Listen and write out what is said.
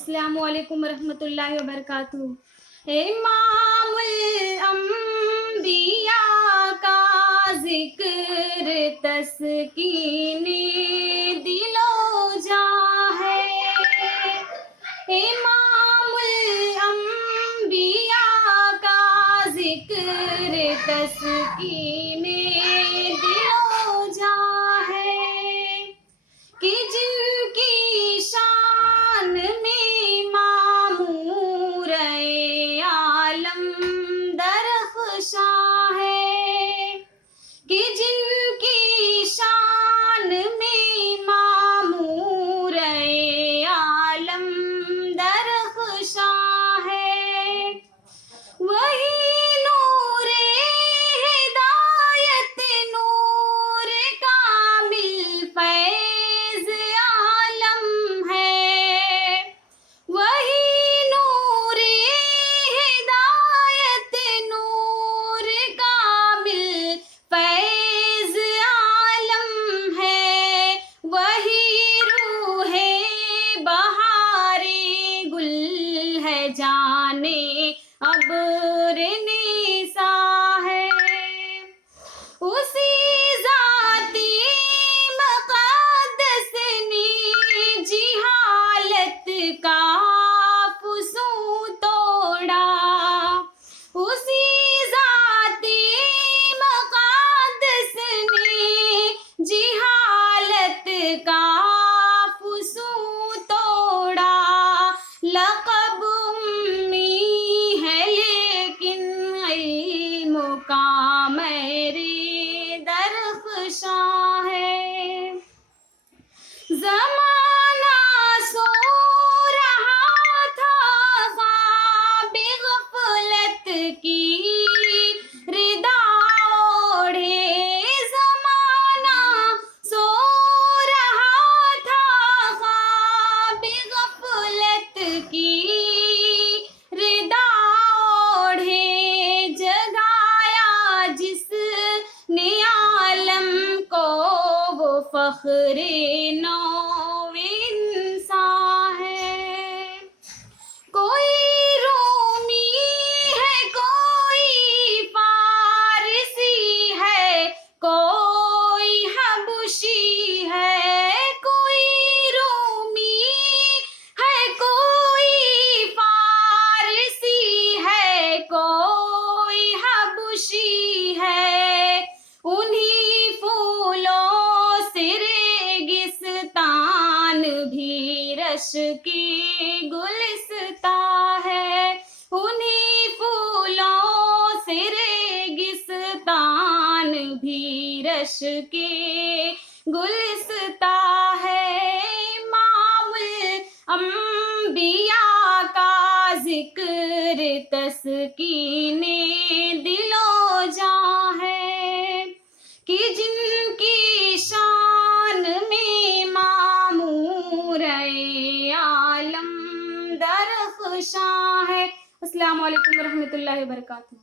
السلام علیکم ورحمۃ اللہ وبرکاتہ۔ امام الانبیاء کا ذکر تسکین دل و جاں ہے، امام الانبیاء کا ذکر تسکین دل و جاں ہے، کہ جن کی شان میں معمور عالم درخشاں ہے، کہ جن کی شان میں معمور عالم درخشاں ہے، وہی نور ہدایت، نور کامل فیض عالم ہے، وہی نور ہدایت، نور کامل فیض عالم ہے، وہی روح بہار گل ہے، جانے ابر نیسا ہے، اسی ذاتی مقدس نے جہالت کا فسوں توڑا، اسی ذاتی مقدس نے جہالت کا فسوں توڑا، لقب امی ہے لیکن علم کا میرے درخشاں ہے، زمانہ سو رہا تھا خواب غفلت کی ردا اوڑھے، زمانہ سو رہا تھا خواب غفلت کی ردا اوڑھے، جگایا جس نے عالم کو وہ فخر نو انساں ہے، کوئی رومی ہے، کوئی فارسی ہے، کوئی حبشی ہے، کوئی رومی ہے، کوئی فارسی ہے، کوئی حبشی ہے، انہی پھولوں سے ریگستان بھی رش کی گلستاں ہے، انہی پھولوں سے ریگستان بھی رش کی گلستاں ہے، امام الانبیاء کا ذکر تسکین دل و جاں ہے، کہ جن کی شان میں معمور عالم درخشاں ہے۔ السلام علیکم ورحمۃ اللہ وبرکاتہ۔